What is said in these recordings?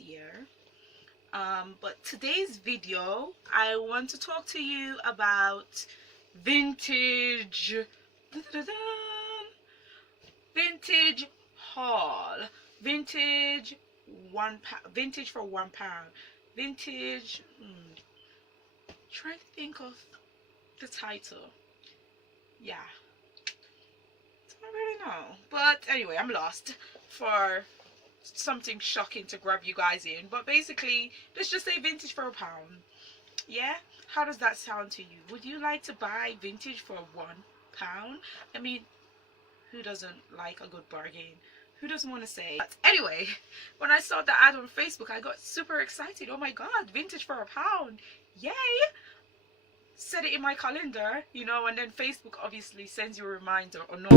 year. But today's video, I want to talk to you about vintage. Vintage haul. Vintage vintage for £1. Vintage. Trying to think of the title. Yeah, I don't really know. But anyway, I'm lost for something shocking to grab you guys in. But basically, let's just say vintage for £1. Yeah? How does that sound to you? Would you like to buy vintage for £1? I mean, who doesn't like a good bargain? Who doesn't want to say? But anyway, when I saw the ad on Facebook, I got super excited. Oh my god, vintage for £1. Yay! Set it in my calendar, you know, and then Facebook obviously sends you a reminder or not.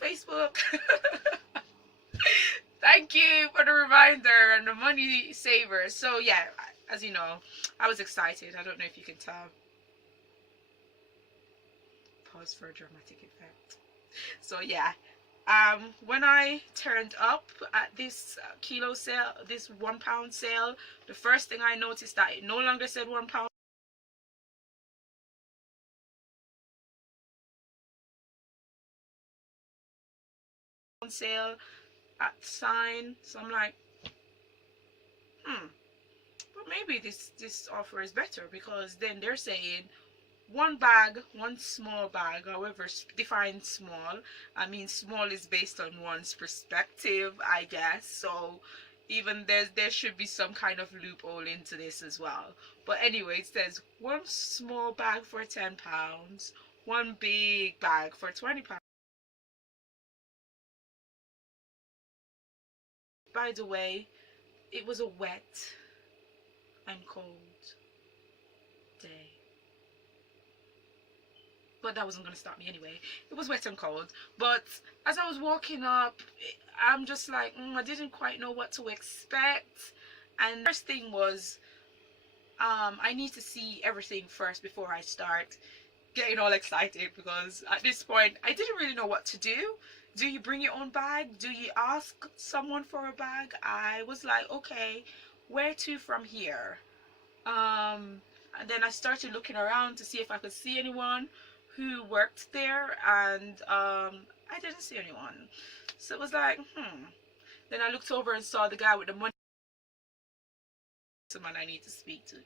Facebook. Thank you for the reminder and the money saver. So yeah, as you know, I was excited. I don't know if you can tell. Pause for a dramatic effect. So yeah, when I turned up at this kilo sale, this £1 sale, the first thing I noticed that it no longer said £1 sale at sign. So I'm like, but maybe this offer is better, because then they're saying one bag, one small bag, however define small. I mean, small is based on one's perspective, I guess. So even there should be some kind of loophole into this as well. But anyway, it says one small bag for £10, one big bag for £20. By the way, it was a wet and cold day. But that wasn't going to stop me anyway. It was wet and cold. But as I was walking up, I'm just like, I didn't quite know what to expect. And the first thing was, I need to see everything first before I start getting all excited, because at this point I didn't really know what to do. Do you bring your own bag? Do you ask someone for a bag? I was like, okay, where to from here? And then I started looking around to see if I could see anyone who worked there, and I didn't see anyone. So it was like, Then I looked over and saw the guy with the money. Someone I need to speak to.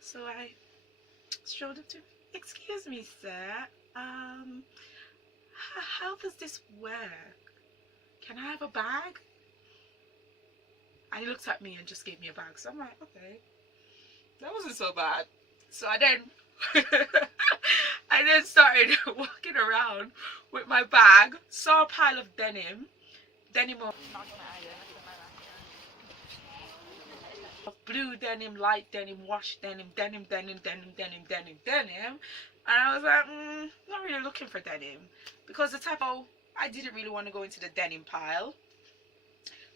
So I showed up to, excuse me, sir, how does this work? Can I have a bag? And he looked at me and just gave me a bag. So I'm like, okay, that wasn't so bad. So I then started walking around with my bag, saw a pile of denim blue denim, light denim, wash denim, denim, and I was like, not really looking for denim, because the type of, I didn't really want to go into the denim pile.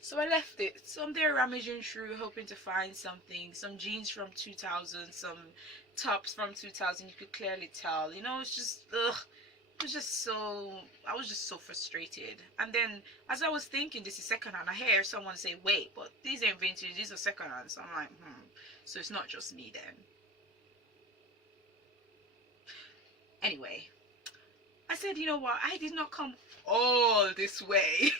So I left it. So I'm there rummaging through, hoping to find something. Some jeans from 2000, some tops from 2000. You could clearly tell. You know, it's just, it was just so, I was just so frustrated. And then as I was thinking this is secondhand, I hear someone say, wait, but these ain't vintage, these are secondhand. So I'm like, so it's not just me then. Anyway, I said, you know what, I did not come all this way.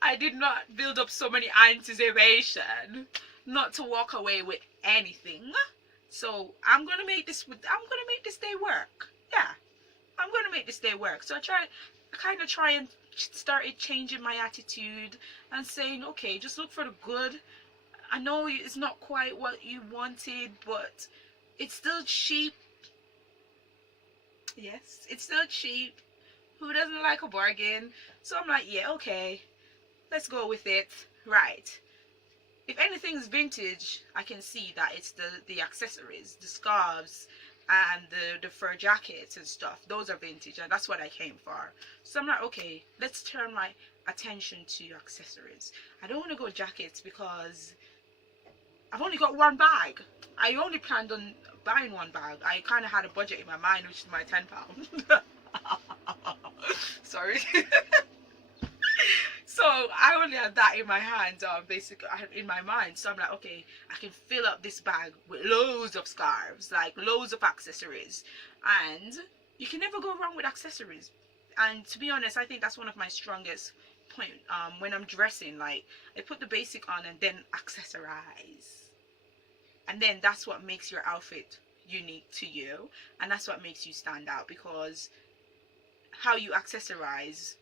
I did not build up so many anticipation not to walk away with anything. So I'm gonna make this day work. Yeah, I'm gonna make this day work. So I kind of try and started changing my attitude and saying, okay, just look for the good. I know it's not quite what you wanted, but it's still cheap. Yes, it's still cheap. Who doesn't like a bargain? So I'm like, yeah, okay, let's go with it. Right, if anything's vintage, I can see that it's the accessories, the scarves, and the fur jackets and stuff, those are vintage, and that's what I came for. So I'm like, okay, let's turn my attention to accessories. I don't want to go jackets because I've only got one bag. I only planned on buying one bag. I kind of had a budget in my mind, which is my £10. Sorry. So I only had that in my hands, basically in my mind. So I'm like, okay, I can fill up this bag with loads of scarves, like loads of accessories, and you can never go wrong with accessories. And to be honest, I think that's one of my strongest point when I'm dressing. Like, I put the basic on and then accessorize, and then that's what makes your outfit unique to you, and that's what makes you stand out, because how you accessorize.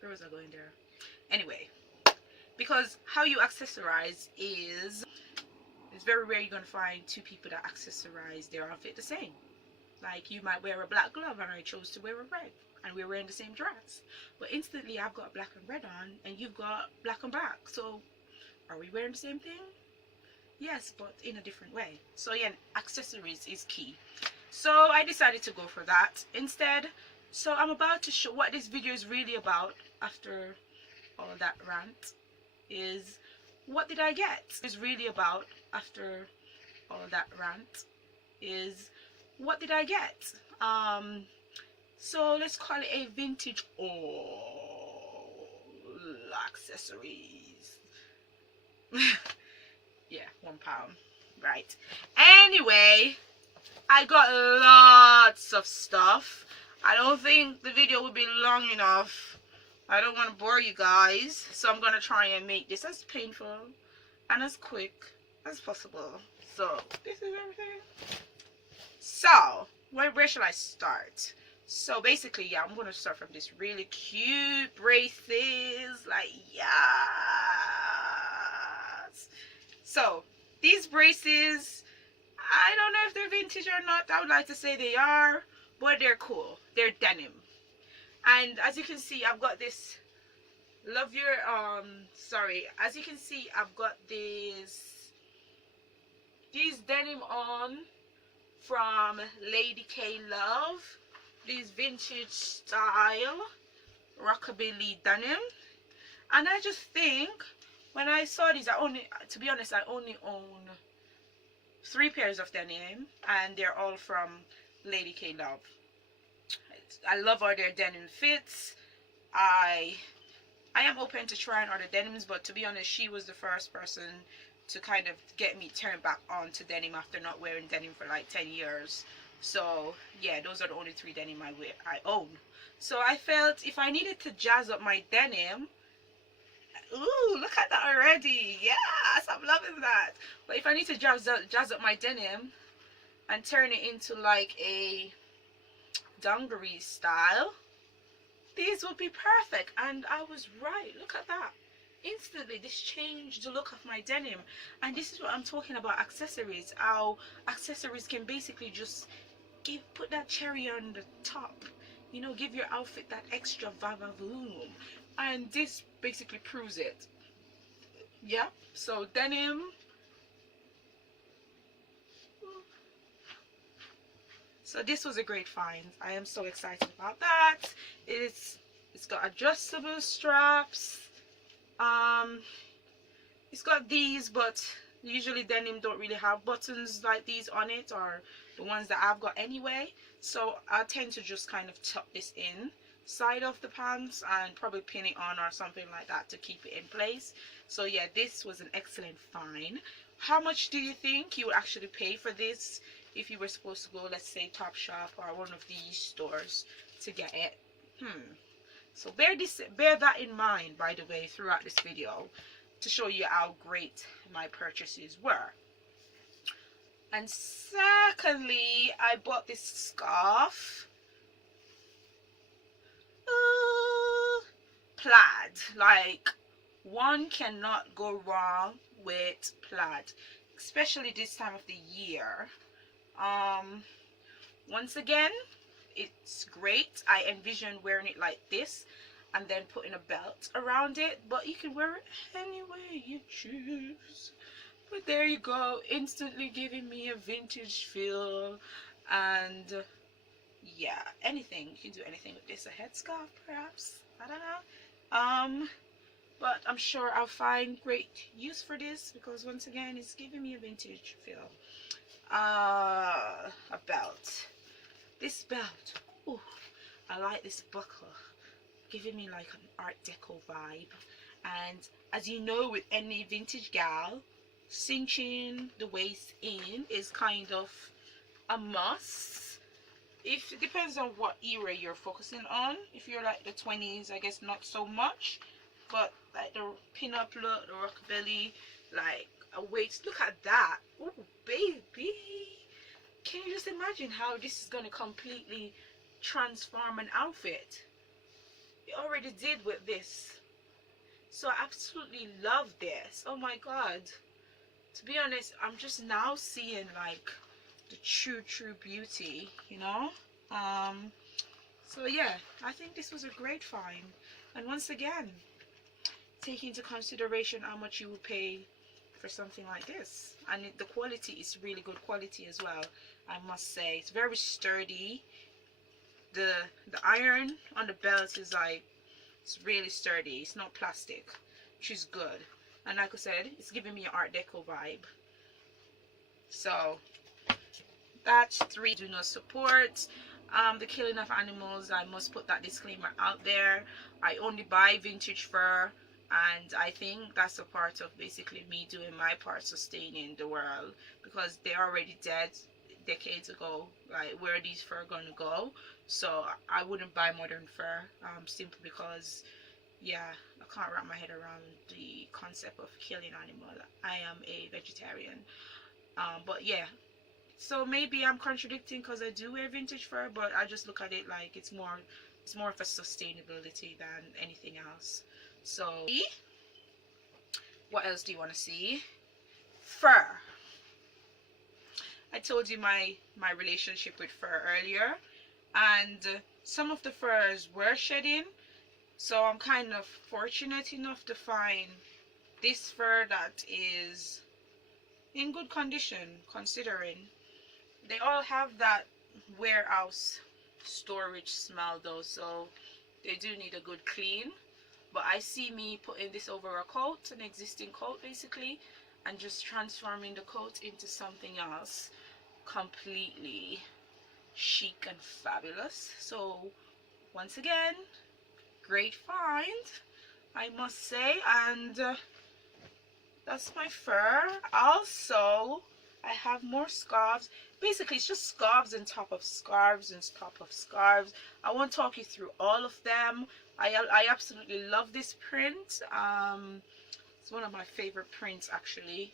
Where was I going there? Anyway, because how you accessorize is, it's very rare you're gonna find two people that accessorize their outfit the same. Like, you might wear a black glove and I chose to wear a red, and we're wearing the same dress, but instantly I've got black and red on and you've got black and black. So are we wearing the same thing? Yes, but in a different way. So yeah, accessories is key. So I decided to go for that instead. So I'm about to show what this video is really about. After all that rant, is what did I get? It's really about, after all that rant, is what did I get? So let's call it a vintage all accessories. Yeah, £1, right? Anyway, I got lots of stuff. I don't think the video will be long enough. I don't want to bore you guys, so I'm gonna try and make this as painful and as quick as possible. So this is everything. So where should I start? So basically, yeah, I'm gonna start from this really cute braces. Like, yes. So these braces, I don't know if they're vintage or not. I would like to say they are, but they're cool. They're denim. And as you can see, I've got this, love your, as you can see, I've got these denim on from Lady K Love. These vintage style rockabilly denim. And I just think, when I saw these, to be honest, I only own 3 pairs of denim, and they're all from Lady K Love. I love all their denim fits. I am open to trying other denims, but to be honest, she was the first person to kind of get me turned back on to denim after not wearing denim for like 10 years. So yeah, those are the only 3 denim I own. So I felt if I needed to jazz up my denim, ooh, look at that already. Yes, I'm loving that. But if I need to jazz up my denim and turn it into like a dungaree style, these would be perfect. And I was right. Look at that. Instantly this changed the look of my denim. And this is what I'm talking about, accessories. How accessories can basically just put that cherry on the top, you know, give your outfit that extra va-va-voom. And this basically proves it. Yeah, so denim. So this was a great find. I am so excited about that. It's got adjustable straps. It's got these, but usually denim don't really have buttons like these on it, or the ones that I've got anyway. So I tend to just kind of tuck this in side of the pants and probably pin it on or something like that to keep it in place. So yeah, this was an excellent find. How much do you think you would actually pay for this if you were supposed to go, let's say, Topshop or one of these stores to get it? So bear that in mind, by the way, throughout this video, to show you how great my purchases were. And secondly, I bought this scarf. Plaid. Like, one cannot go wrong with plaid, especially this time of the year. Once again, it's great. I envision wearing it like this and then putting a belt around it, but you can wear it any way you choose. But there you go, instantly giving me a vintage feel. And yeah, anything, you can do anything with this. A headscarf perhaps, I don't know. But I'm sure I'll find great use for this, because once again it's giving me a vintage feel. A belt. This belt, ooh, I like this buckle, giving me like an art deco vibe. And as you know, with any vintage gal, cinching the waist in is kind of a must. If it depends on what era you're focusing on. If you're like the 20s, I guess not so much, but like the pin-up look, the rockabilly, like a waist, look at that. Oh baby, can you just imagine how this is going to completely transform an outfit? It already did with this. So I absolutely love this. Oh my god. To be honest, I'm just now seeing like the true beauty, you know? So yeah, I think this was a great find. And once again, take into consideration how much you will pay for something like this. And the quality is really good quality as well, I must say. It's very sturdy. The iron on the belt is like, it's really sturdy. It's not plastic, which is good. And like I said, it's giving me an art deco vibe. So that's 3. Do not support the killing of animals. I must put that disclaimer out there. I only buy vintage fur, and I think that's a part of basically me doing my part sustaining the world, because they're already dead decades ago. Like, where are these fur gonna go? So I wouldn't buy modern fur, simply because, yeah, I can't wrap my head around the concept of killing animal. I am a vegetarian. But yeah, so maybe I'm contradicting because I do wear vintage fur, but I just look at it like it's more of a sustainability than anything else. So what else do you want to see? Fur. I told you my relationship with fur earlier, and some of the furs were shedding, so I'm kind of fortunate enough to find this fur that is in good condition, considering they all have that warehouse storage smell though, so they do need a good clean. But I see me putting this over a coat, an existing coat basically, and just transforming the coat into something else completely chic and fabulous. So once again, great find, I must say. And that's my fur. Also, I have more scarves. Basically, it's just scarves on top of scarves and top of scarves. I won't talk you through all of them. I absolutely love this print. It's one of my favorite prints actually.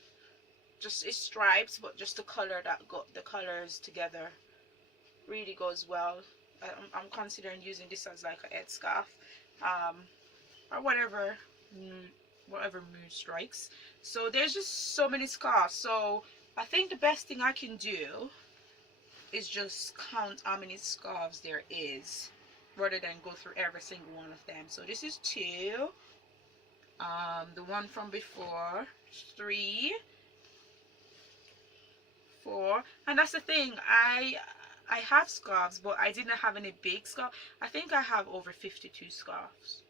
Just, it's stripes, but just the color that got the colors together really goes well. I'm considering using this as like a head scarf, or whatever mood strikes. So there's just so many scarves. So I think the best thing I can do is just count how many scarves there is, rather than go through every single one of them. So this is 2, the one from before, 3, 4. And that's the thing, I have scarves, but I didn't have any big scarf. I think I have over 52 scarves.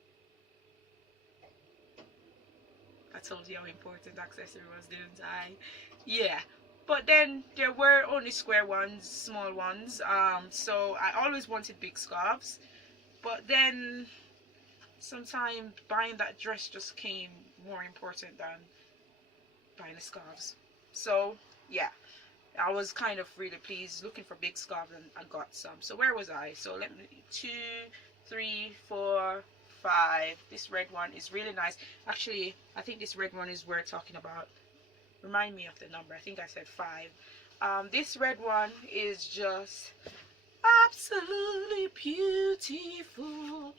I told you how important accessory was, didn't I? Yeah. But then there were only square ones, small ones. So I always wanted big scarves. But then sometimes buying that dress just came more important than buying the scarves. So yeah, I was kind of really pleased looking for big scarves, and I got some. So where was I? So let me 2, 3, 4, 5. This red one is really nice. Actually, I think this red one is worth talking about. Remind me of the number. I think I said 5. This red one is just absolutely beautiful.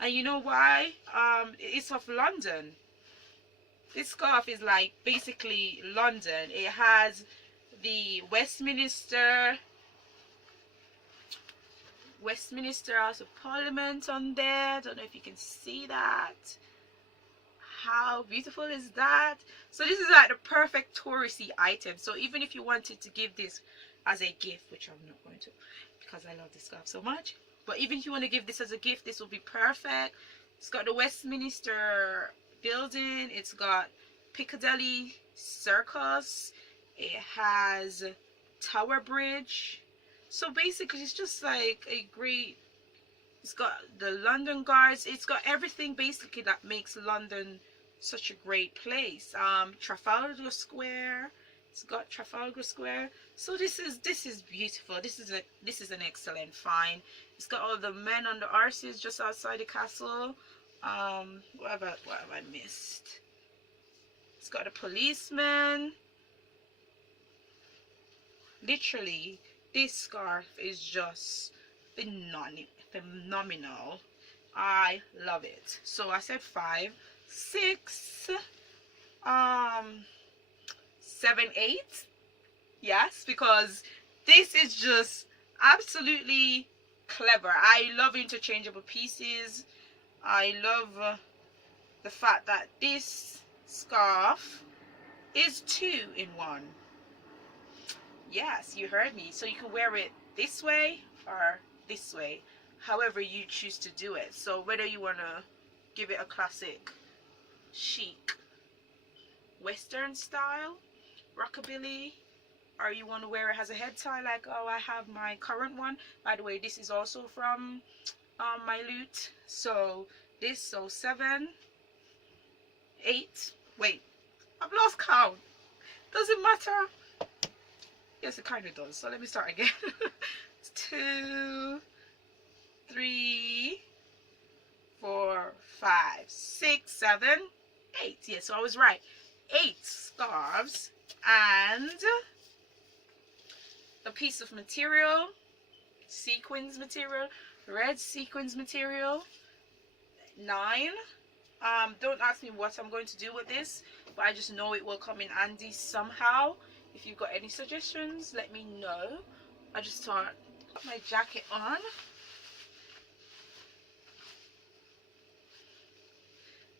And you know why? It's of London. This scarf is like basically London. It has the Westminster House of Parliament on there. Don't know if you can see that. How beautiful is that? So this is like the perfect touristy item. So even if you wanted to give this as a gift, which I'm not going to because I love this scarf so much, but even if you want to give this as a gift, this will be perfect. It's got the Westminster building, it's got Piccadilly Circus, it has Tower Bridge. So basically it's just like a great, it's got the London Guards. It's got everything basically that makes London such a great place. Trafalgar Square. It's got Trafalgar Square. So this is beautiful. This is an excellent find. It's got all the men on the horses just outside the castle. What have I missed? It's got a policeman. Literally, this scarf is just phenomenal. I love it. So I said 5, 6, 7, 8. Yes, because this is just absolutely clever. I love interchangeable pieces. I love the fact that this scarf is 2 in 1. Yes, you heard me. So you can wear it this way or this way, however you choose to do it. So whether you want to give it a classic chic western style rockabilly, or you want to wear it as a head tie like I have my current one. By the way, this is also from my loot. So this, so 7, 8, wait, I've lost count. Doesn't matter. Yes, it kind of does. So let me start again. 2, 3, 4, 5, 6, 7, 8. Yeah, so I was right. 8 scarves and a piece of material, sequins material, red sequins material. 9. Don't ask me what I'm going to do with this, but I just know it will come in handy somehow. If you've got any suggestions, let me know. I just start put my jacket on.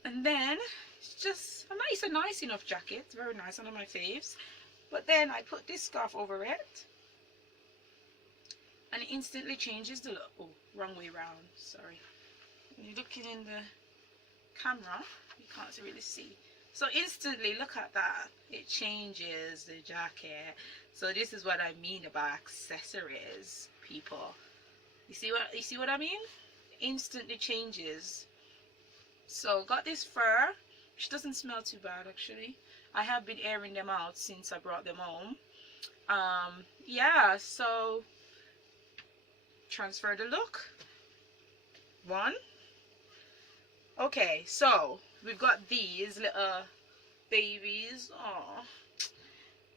And then it's just it's a nice enough jacket. It's very nice, one of my faves. But then I put this scarf over it, and it instantly changes the look. Oh, wrong way round. Sorry. When you're looking in the camera, you can't really see. So instantly, look at that. It changes the jacket. So this is what I mean about accessories, people. You see what I mean? Instantly changes. So got this fur, which doesn't smell too bad actually. I have been airing them out since I brought them home. Yeah, so transfer the look. 1. Okay, so we've got these little babies. Oh,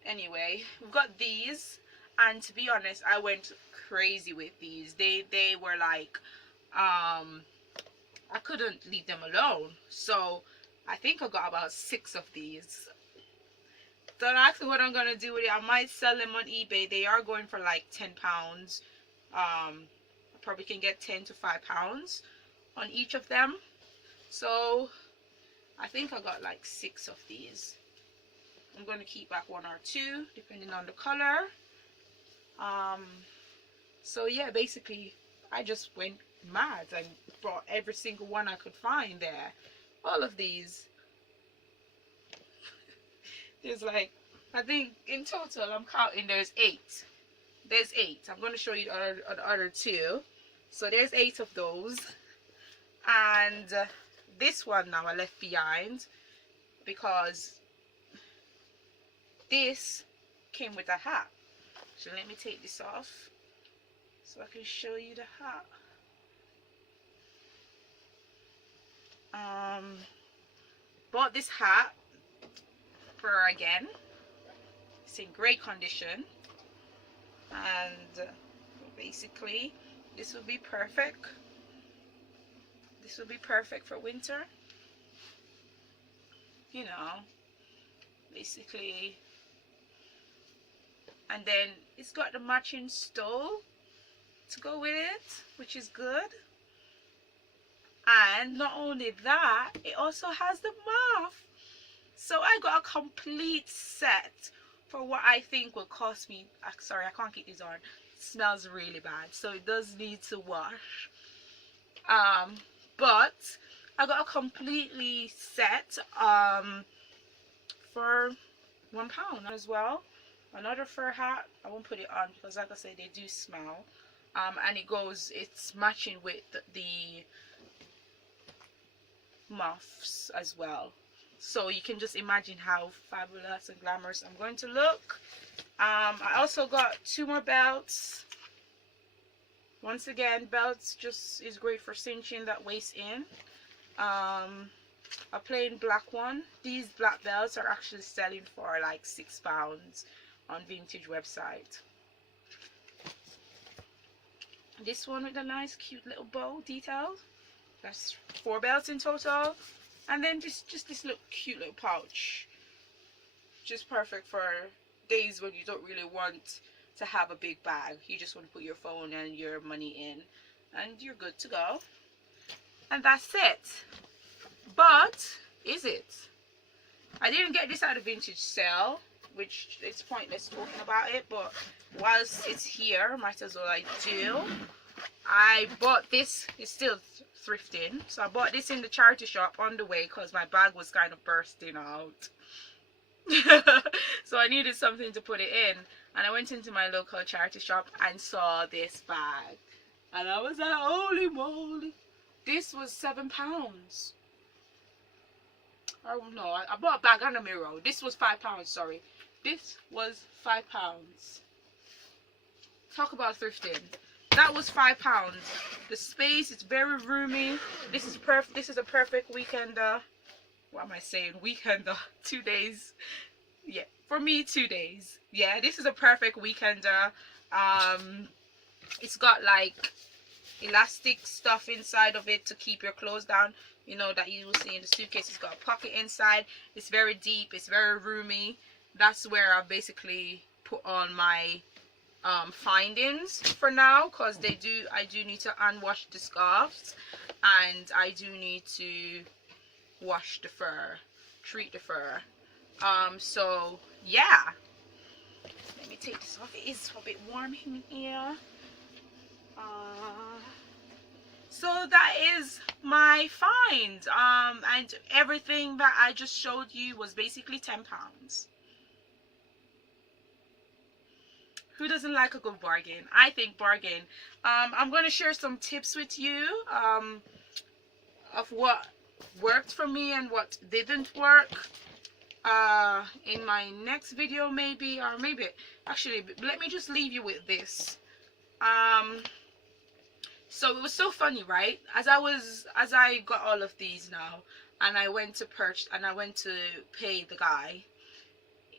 anyway, we've got these, and to be honest, I went crazy with these. They were like, I couldn't leave them alone. So I think I got about 6 of these. Don't ask me what I'm gonna do with it. I might sell them on eBay. They are going for like £10. I probably can get £10 to £5 on each of them. So I think I got like 6 of these. I'm going to keep back 1 or 2 depending on the color. So yeah, basically I just went mad and brought every single one I could find there. All of these. There's like, I think in total I'm counting there's 8. There's 8. I'm going to show you the other 2. So there's 8 of those. And this one now I left behind because this came with a hat. So let me take this off so I can show you the hat. Bought this hat for her again. It's in great condition, and basically this would be perfect. This would be perfect for winter, you know, basically. And then it's got the matching stole to go with it, which is good. And not only that, it also has the muff. So I got a complete set for what I think will cost me. Sorry, I can't keep these on. It smells really bad, so it does need to wash. But I got a completely set for £1 as well. Another fur hat. I won't put it on because, like I said, they do smell. And it's matching with the muffs as well. So you can just imagine how fabulous and glamorous I'm going to look. I also got 2 more belts. Once again, belts just is great for cinching that waist in. A plain black one. These black belts are actually selling for like £6 on vintage website. This one with a nice cute little bow detail. That's 4 belts in total. And then just this little cute little pouch. Just perfect for days when you don't really want to have a big bag. You just want to put your phone and your money in and you're good to go. And that's it. But is it? I didn't get this at a vintage sale, which it's pointless talking about it, but whilst it's here, might as well I do. I bought this. It's still thrifting, so I bought this in the charity shop on the way because my bag was kind of bursting out. So I needed something to put it in, and I went into my local charity shop and saw this bag, and I was like, holy moly, this was £7. Oh no, I bought a bag and a mirror. This was £5, sorry. This was £5. Talk about thrifting. That was £5. The space is very roomy. This is perfect. This is a perfect weekender. What am I saying? Weekender. 2 days. Yeah, for me 2 days. Yeah, this is a perfect weekender. It's got like elastic stuff inside of it to keep your clothes down. You know that you will see in the suitcase. It's got a pocket inside. It's very deep. It's very roomy. That's where I basically put on my findings for now, because I do need to unwash the scarves, and I do need to wash the fur, treat the fur. So yeah, let me take this off. It is a bit warm in here. So that is my find, and everything that I just showed you was basically £10. Who doesn't like a good bargain? I think bargain. I'm going to share some tips with you of what worked for me and what didn't work in my next video, maybe, or maybe actually let me just leave you with this. So it was so funny, right? As I got all of these now, and I went to pay the guy,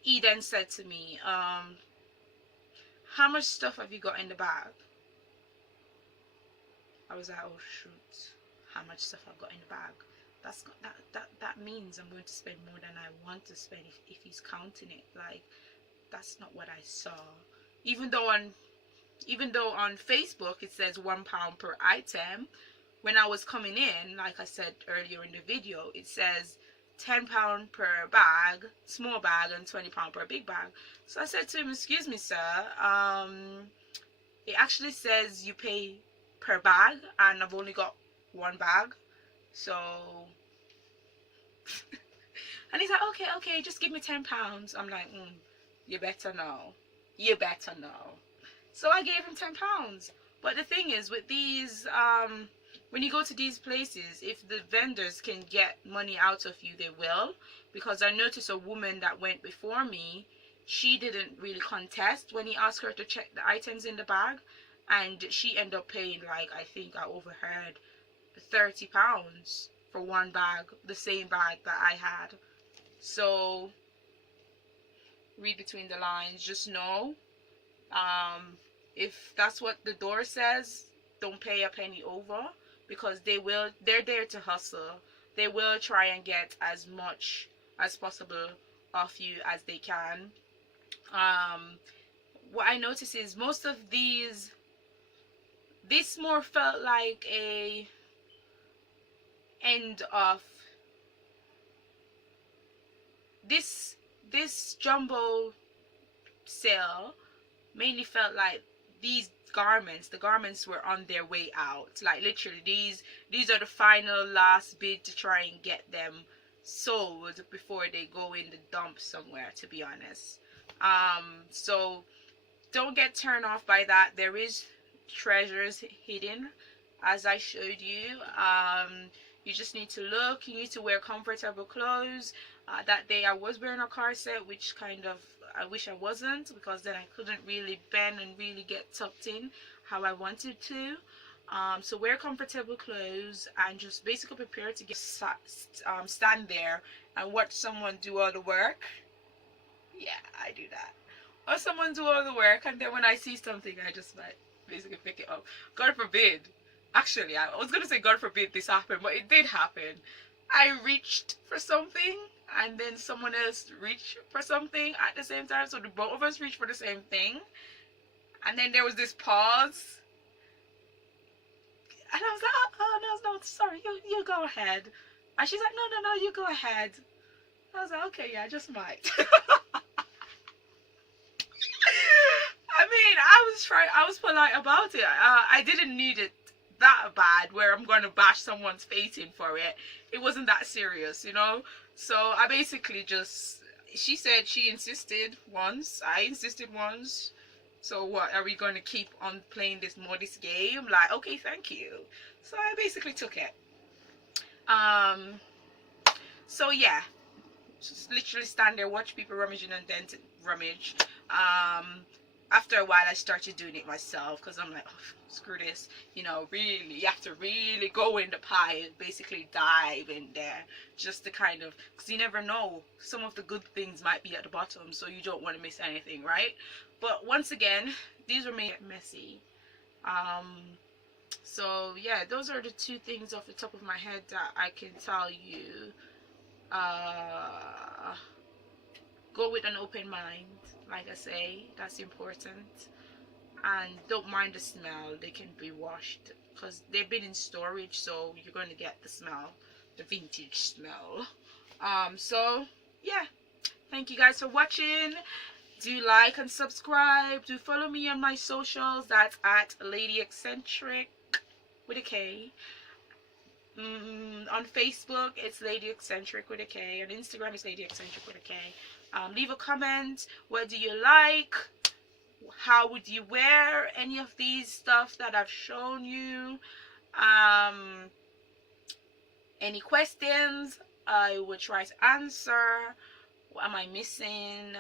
he then said to me, how much stuff have you got in the bag? I was like, oh shoot, how much stuff I've got in the bag? That means I'm going to spend more than I want to spend if he's counting it. Like, that's not what I saw. Even though on Facebook it says £1 per item, when I was coming in, like I said earlier in the video, it says £10 per bag, small bag, and £20 per big bag. So I said to him, excuse me sir, it actually says you pay per bag, and I've only got 1 bag, so and he's like, okay, just give me £10. I'm like, you better know, so I gave him £10. But the thing is, with these when you go to these places, if the vendors can get money out of you, they will. Because I noticed a woman that went before me, she didn't really contest when he asked her to check the items in the bag, and she ended up paying, like, I think I overheard, £30 for 1 bag, the same bag that I had. So read between the lines. Just know, if that's what the door says, don't pay a penny over, because they're there to hustle. They will try and get as much as possible off you as they can. What I notice is most of this more felt like end of this jumbo sale mainly felt like the garments were on their way out. Like literally, these are the final last bid to try and get them sold before they go in the dump somewhere, to be honest. So don't get turned off by that. There is treasures hidden, as I showed you. You just need to look. You need to wear comfortable clothes. That day I was wearing a corset, which kind of I wish I wasn't, because then I couldn't really bend and really get tucked in how I wanted to. So wear comfortable clothes and just basically prepare to get stand there and watch someone do all the work. Yeah, I do that. Or someone do all the work, and then when I see something, I just like basically pick it up. God forbid. Actually, I was gonna say God forbid this happened, but it did happen. I reached for something, and then someone else reached for something at the same time. So the both of us reached for the same thing, and then there was this pause, and I was like, oh no, sorry, you go ahead. And she's like, no, you go ahead. I was like, okay, yeah, I just might. I mean, I was polite about it. I didn't need it that bad where I'm going to bash someone's face in for it. It wasn't that serious, you know? So I basically just, she said she insisted once, I insisted once. So what, are we going to keep on playing this modest game? Like, okay, thank you. So I basically took it. So yeah, just literally stand there, watch people rummaging and then rummage. After a while I started doing it myself, because I'm like, oh, screw this, you know, really, you have to really go in the pile, basically dive in there, just to kind of, because you never know, some of the good things might be at the bottom, so you don't want to miss anything, right? But once again, these were made messy. So yeah, those are the two things off the top of my head that I can tell you. Go with an open mind, like I say, that's important. And don't mind the smell, they can be washed because they've been in storage, so you're going to get the smell, the vintage smell. So yeah, thank you guys for watching. Do like and subscribe. Do follow me on my socials. That's at Lady Eccentric with a K. On Facebook it's Lady Eccentric with a K. On Instagram it's Lady Eccentric with a K. Leave a comment. What do you like? How would you wear any of these stuff that I've shown you? Any questions I will try to answer. What am I missing?